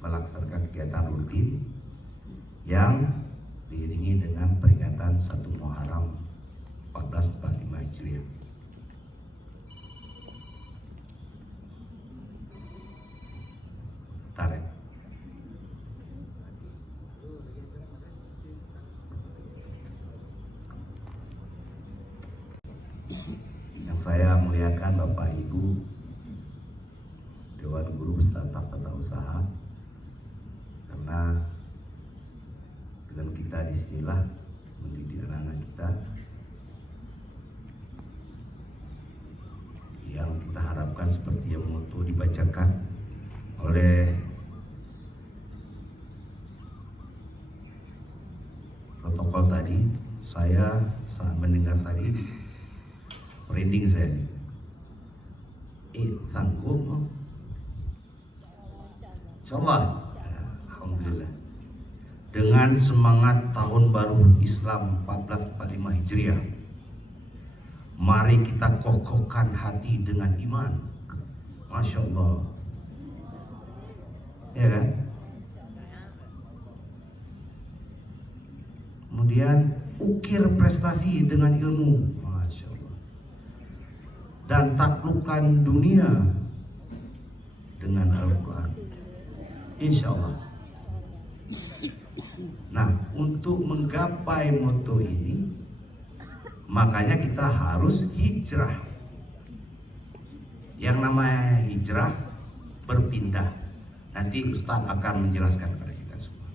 melaksanakan kegiatan rutin yang diiringi dengan peringatan 1 Muharram 1445 Hijriah. Tarik. Yang saya muliakan Bapak Ibu Dewan Guru beserta Tata Usaha, karena dengan kita disinilah mendidik anak-anak kita yang kita harapkan seperti yang moto dibacakan oleh protokol tadi. Saya saat mendengar tadi merinding saya. Sanggup? Insyaallah. Alhamdulillah. Dengan semangat tahun baru Islam 1445 Hijriah, mari kita kokohkan hati dengan iman. Masya Allah. Ya kan? Kemudian ukir prestasi dengan ilmu. Masya Allah. Dan taklukkan dunia dengan Al-Quran. Insya Allah. Nah, untuk menggapai moto ini, makanya kita harus hijrah. Yang namanya hijrah, berpindah. Nanti Ustaz akan menjelaskan kepada kita semua.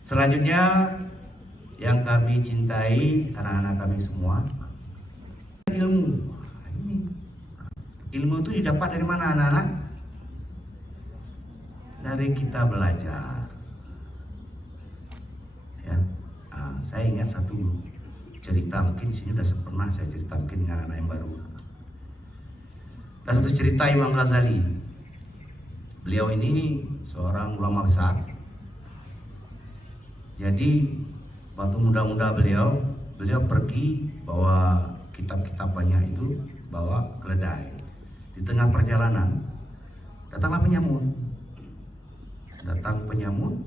Selanjutnya, yang kami cintai, anak-anak kami semua, ilmu. Ilmu itu didapat dari mana, anak-anak? Dari kita belajar. Ya, saya ingat satu cerita, mungkin di sini sudah pernah saya cerita mungkin dengan anak yang baru. Ada satu cerita Imam Ghazali. Beliau ini seorang ulama besar. Jadi waktu muda-muda beliau pergi bawa kitab-kitab banyak itu, bawa keledai. Di tengah perjalanan datanglah penyamun. Datang penyamun,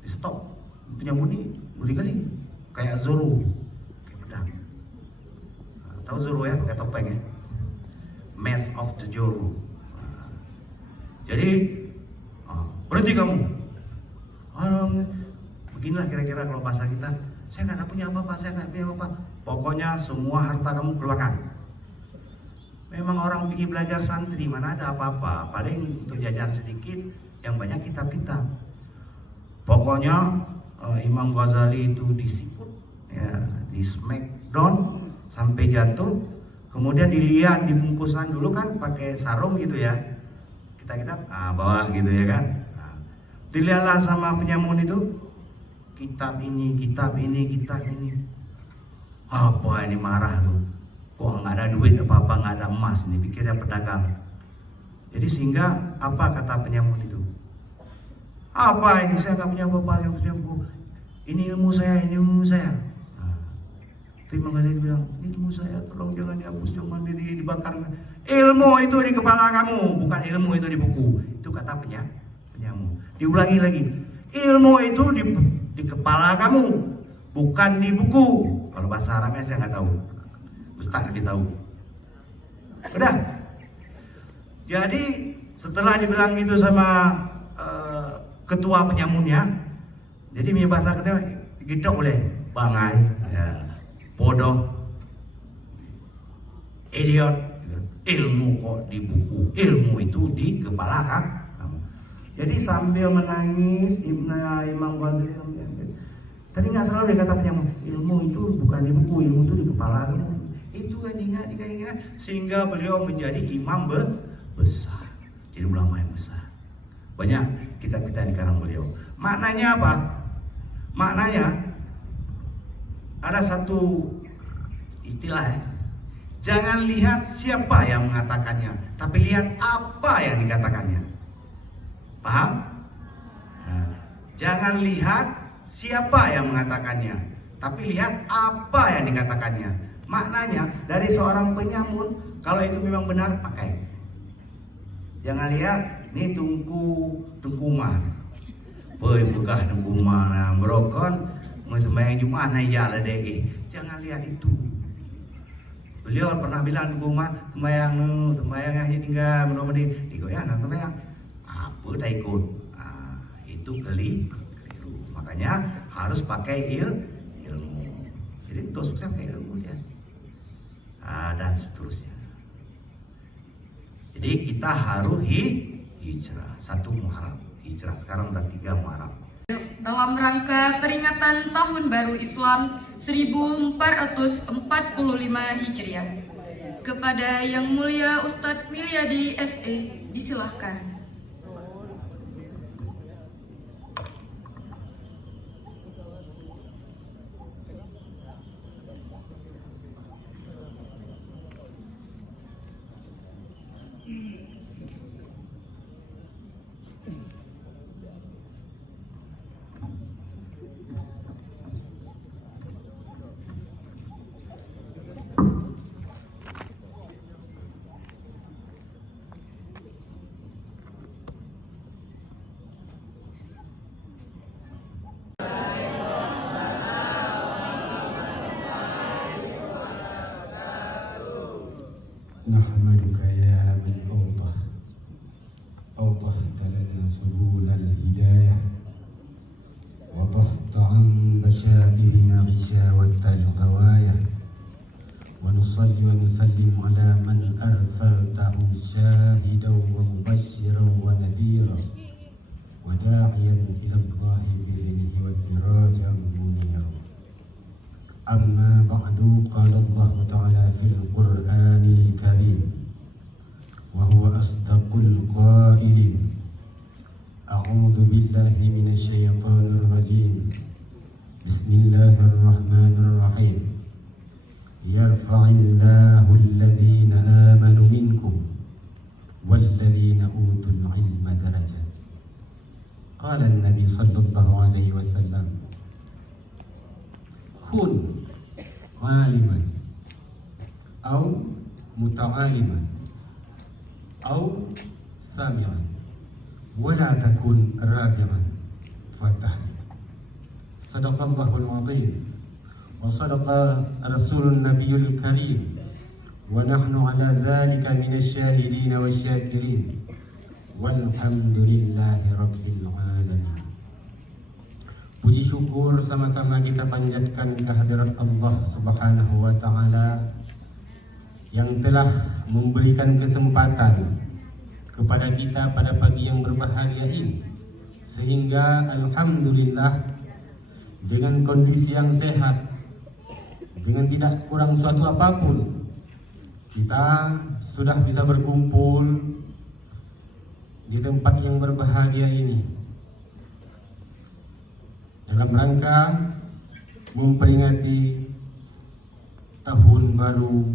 di stop. Penyamun ini kali kayak Zoro, kayak pedang. Tahu Zoro ya, pakai topeng ya, Mask of the Zoro. Jadi berhenti kamu. Beginilah kira-kira kalau bahasa kita. Saya nggak punya apa-apa, saya nggak punya apa-apa. Pokoknya semua harta kamu keluarkan. Memang orang pergi belajar santri, mana ada apa-apa. Paling untuk jajan sedikit, yang banyak kitab-kitab. Pokoknya Imam Ghazali itu disiput, ya, di smackdown sampai jatuh. Kemudian dilihat di bungkusan dulu kan pakai sarung gitu ya. Kita bawa gitu ya kan. Dilihatlah sama penyamun itu, kitab ini. Apa ini, marah tuh. Kok nggak ada duit apa-apa, nggak ada emas, nih pikirnya pedagang. Jadi sehingga apa kata penyamun itu? Apa ini, saya nggak punya apa-apa, yang punya buku. Ini ilmu saya. Imam Ghazali bilang, ini ilmu saya, tolong jangan dihapus, jangan dibakar. Ilmu itu di kepala kamu, bukan ilmu itu di buku. Itu kata penyamun. Diulangi lagi, ilmu itu di kepala kamu, bukan di buku. Kalau bahasa Arabnya saya nggak tahu. Ustaz lebih tahu. Udah. Jadi setelah dibilang gitu sama ketua penyamunnya, jadi bahasa kita oleh bangai, ya, bodoh, idiot. Ilmu kok di buku, ilmu itu di kepala kamu. Jadi sambil menangis Imam Ghazali, tadi nggak selalu dia kata penyamun, ilmu itu bukan di buku, ilmu itu di kepala kamu. Itu kan diingat, sehingga beliau menjadi imam besar, jadi ulama yang besar. Banyak kitab-kitab di karangan beliau. Maknanya apa? Maknanya ada satu istilah ya. Jangan lihat siapa yang mengatakannya, tapi lihat apa yang dikatakannya. Paham? Nah, jangan lihat siapa yang mengatakannya, tapi lihat apa yang dikatakannya. Maknanya dari seorang penyamun, kalau itu memang benar pakai. Jangan lihat ini tungkuman. Boy begah tungkuman nah, berokon sembahyang Jumat nah ya lah deh. Jangan lihat itu. Beliau pernah bilang tungkuman sembahyang yang tinggal mudah-mudahan digoyang sembahyang. Apa dah ikut? Itu keliru. Makanya harus pakai ilmu. Jadi untuk sukses pakai ilmu dia. Dan seterusnya. Jadi kita harus hijrah. 1 Muharram hijrah. Sekarang udah 3 Muharram. Dalam rangka peringatan Tahun Baru Islam 1445 Hijriah, kepada Yang Mulia Ustadz Milyadi SE disilahkan. نحمدك يا من أوضحت لنا سبل الهداية وضحت عن بشائرنا غشاوة الغواية ونصلي ونسلم على من أرسلته شاهدا ومبشرا ونذيرا وداعيا إلى الله بإذنه وسراجا منيرا. أما بعد قال الله تعالى في القرآن الكريم وهو أصدق القائلين أعوذ بالله من الشيطان الرجيم بسم الله الرحمن الرحيم يرفع الله الذين آمنوا منكم والذين أوتوا العلم درجات. قال النبي صلى الله عليه وسلم كن عالما أو متعالما أو سامعا ولا تكن رابعا فتهلك. صدق الله العظيم وصدق رسول النبي الكريم ونحن على ذلك من الشاهدين والشاكرين والحمد لله رب العالمين. Puji syukur sama-sama kita panjatkan kehadirat Allah Subhanahu wa Ta'ala yang telah memberikan kesempatan kepada kita pada pagi yang berbahagia ini, sehingga alhamdulillah dengan kondisi yang sehat, dengan tidak kurang suatu apapun, kita sudah bisa berkumpul di tempat yang berbahagia ini dalam rangka memperingati Tahun Baru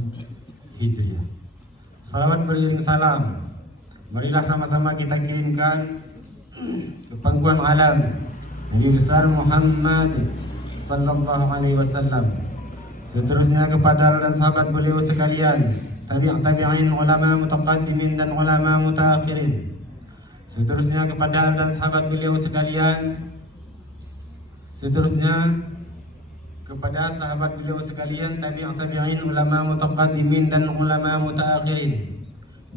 Hijriah. Salawat beriring salam, marilah sama-sama kita kirimkan ke pangkuan alam Nabi besar Muhammad sallallahu alaihi wasallam, seterusnya kepada dan sahabat beliau sekalian, tabi'in, ulama mutaqaddimin dan ulama mutaakhirin, seterusnya kepada dan sahabat beliau sekalian, seterusnya kepada sahabat beliau sekalian, tabi'in, ulama mutaqaddimin dan ulama mutaakhirin,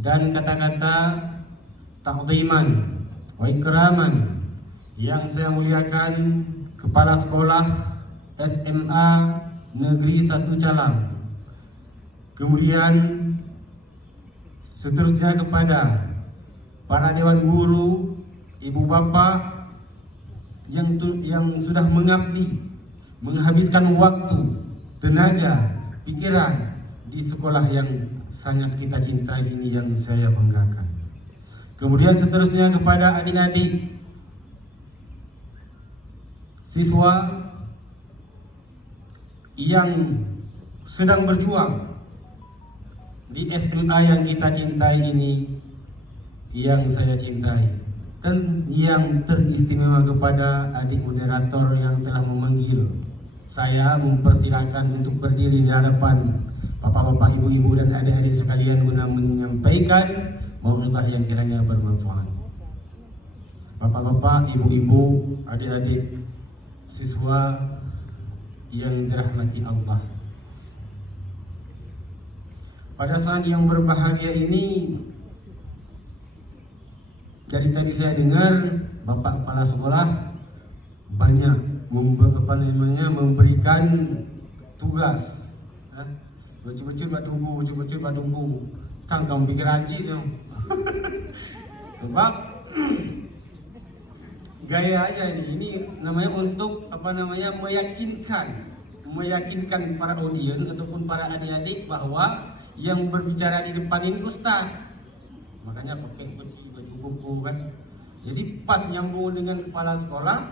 dan kata-kata ta'ziman wa ikraman yang saya muliakan Kepala Sekolah SMA Negeri 1 Calang, kemudian seterusnya kepada para dewan guru, ibu bapak yang sudah mengabdi, menghabiskan waktu, tenaga, pikiran di sekolah yang sangat kita cintai ini, yang saya banggakan. Kemudian seterusnya kepada adik-adik siswa yang sedang berjuang di SMA yang kita cintai ini, yang saya cintai. Dan yang teristimewa kepada adik moderator yang telah memanggil saya, mempersilakan untuk berdiri di hadapan bapak-bapak, ibu-ibu dan adik-adik sekalian guna menyampaikan mau'izah yang kiranya bermanfaat. Bapak-bapak, ibu-ibu, adik-adik, siswa yang dirahmati Allah. Pada saat yang berbahagia ini, dari tadi saya dengar Bapak Kepala Sekolah banyak memberikan tugas. Bocil-bocil Pak tunggu. Kang kamu pikir anci dong. Sebab gaya aja ini namanya untuk meyakinkan para audiens ataupun para adik-adik bahwa yang berbicara di depan ini ustaz. Makanya pakai baju kuku kan. Jadi pas nyambung dengan kepala sekolah,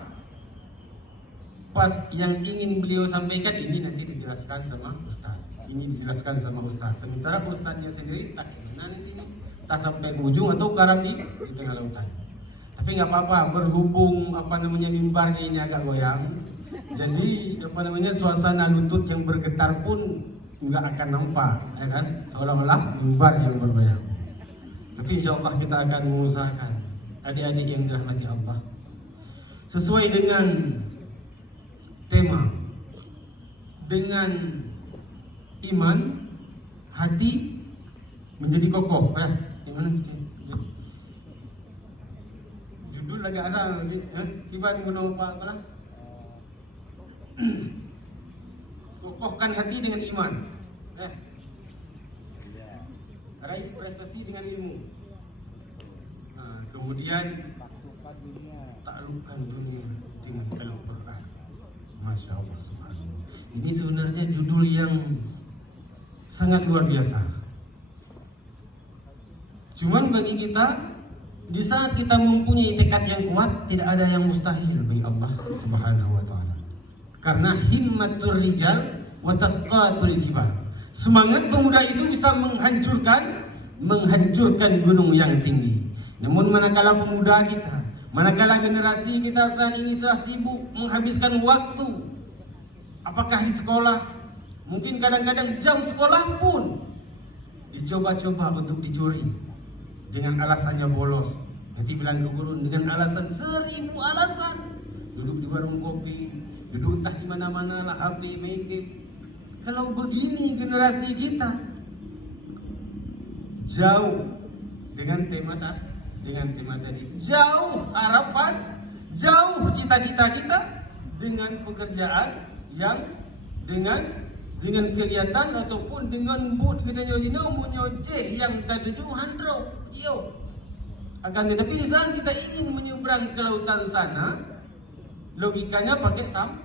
pas yang ingin beliau sampaikan ini nanti dijelaskan sama ustaz. Ini dijelaskan sama ustaz. Sementara ustaznya sendiri nanti tak sampai ke ujung atau garap di tengah lautan. Tapi nggak apa-apa, berhubung mimbarnya ini agak goyang. Jadi suasana lutut yang bergetar pun nggak akan nampak, ya kan? Seolah-olah mimbar yang bergoyang. Tapi insya Allah kita akan mengusahakan, adik-adik yang dirahmati Allah, sesuai dengan tema, dengan iman, hati menjadi kokoh. Gimana? Judul lagi ada nanti. Tiba di mana Pak Kepala? Kokohkan hati dengan iman. Raih prestasi dengan ilmu. Kemudian taklukkan dunia dengan Al-Quran. Masya Allah subhanallah. Ini sebenarnya judul yang sangat luar biasa. Cuman bagi kita, di saat kita mempunyai tekad yang kuat, tidak ada yang mustahil bagi Allah subhanahu wa ta'ala. Karena himmatul rijal wa tasqatul jibal. Semangat pemuda itu bisa menghancurkan gunung yang tinggi. Namun manakala pemuda kita, manakala generasi kita saat ini sudah sibuk menghabiskan waktu, apakah di sekolah, mungkin kadang-kadang jam sekolah pun dicoba-coba untuk dicuri dengan alasannya bolos. Nanti bilang ke guru dengan alasan 1000 alasan. Duduk di warung kopi, duduk entah di mana-mana lah, HP, main game. Kalau begini generasi kita, jauh dengan tema tadi, jauh harapan, jauh cita-cita kita dengan pekerjaan yang dengan kegiatan ataupun dengan bud kedanya menyojeh yang tadi tu handro. Akan tetapi di saat kita ingin menyeberang ke lautan sana, logikanya pakai sampan.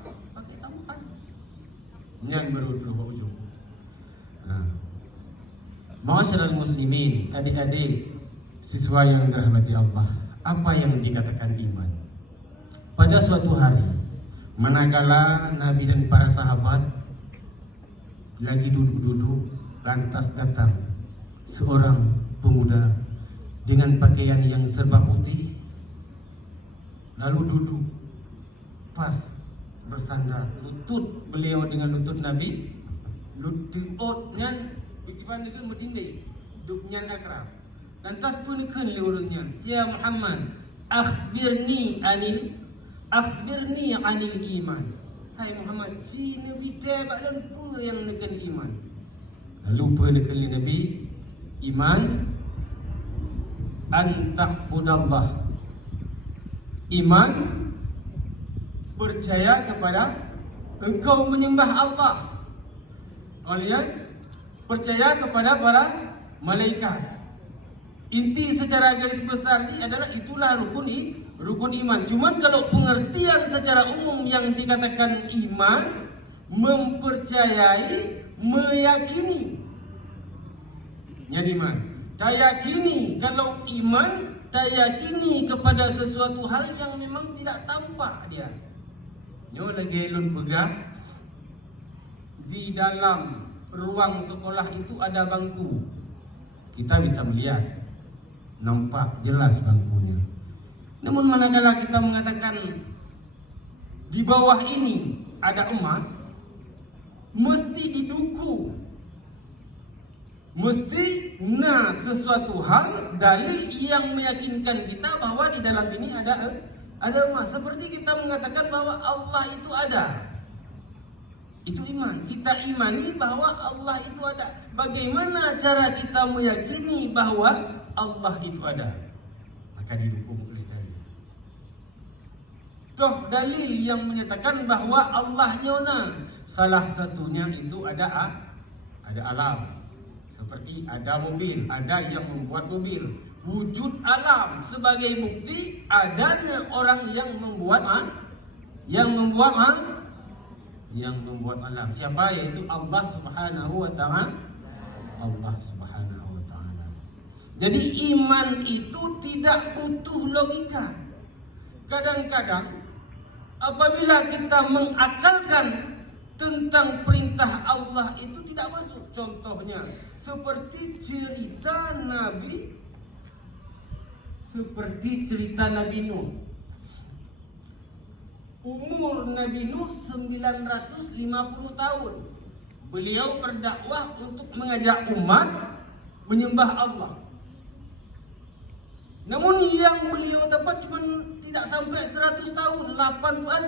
Yang berubah ujung. Ma'asyiral muslimin, adik-adik siswa yang dirahmati Allah, apa yang dikatakan iman? Pada suatu hari, manakala Nabi dan para sahabat lagi duduk-duduk, lantas datang seorang pemuda dengan pakaian yang serba putih, lalu duduk pas bersandar lutut beliau dengan lutut Nabi, lututnya bagaimana dengan bertindih, duduknya akrab. Lantas punkan liurunnya, ya Muhammad, akhbirni anil iman. Hai Muhammad, si Nabi tebak dan apa yang nekan iman. Lalu punkan Nabi, iman an ta'budallah. Iman percaya kepada engkau menyembah Allah. Kalian percaya kepada para malaikat. Inti secara garis besar ini adalah itulah rukun iman. Cuman kalau pengertian secara umum yang dikatakan iman, mempercayai, meyakini. Yang iman. Tayakini, kalau iman, tayakini kepada sesuatu hal yang memang tidak tampak dia. Nyo lagi lun pegah di dalam ruang sekolah itu ada bangku. Kita bisa melihat, nampak jelas bangkunya. Namun manakala kita mengatakan di bawah ini ada emas, mesti diduku, mesti sesuatu hal dalil yang meyakinkan kita bahwa di dalam ini ada emas. Seperti kita mengatakan bahwa Allah itu ada. Itu iman. Kita imani bahwa Allah itu ada. Bagaimana cara kita meyakini bahwa Allah itu ada? Maka didukung oleh dalil. Toh dalil yang menyatakan bahwa Allah nyona. Salah satunya itu ada alam. Seperti ada mobil, ada yang membuat mobil. Wujud alam sebagai bukti adanya orang yang membuat alam. Siapa? Yaitu Allah Subhanahu wa taala. Allah Subhanahu wa taala. Jadi iman itu tidak butuh logika. Kadang-kadang apabila kita mengakalkan tentang perintah Allah itu tidak masuk. Contohnya seperti cerita Nabi Nuh. Umur Nabi Nuh 950 tahun. Beliau berdakwah untuk mengajak umat menyembah Allah. Namun yang beliau dapat cuma tidak sampai 100 tahun,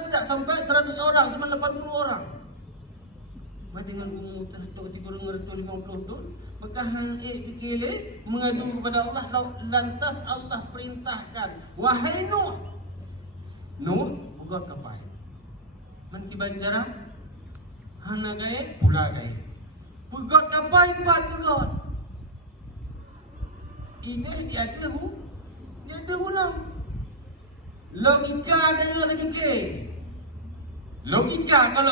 tidak sampai 100 orang, cuma 80 orang. Dengan umur terhitung 350 tahun, maka pikirlah mengadu kepada Allah. Lantas Allah perintahkan, wahai Nuh, buat kapal. Man kibanjara, hana gaya, pula gaya. Buat kapal, buat. Ini dia ada ulang. Logika dan logika. Logika kalau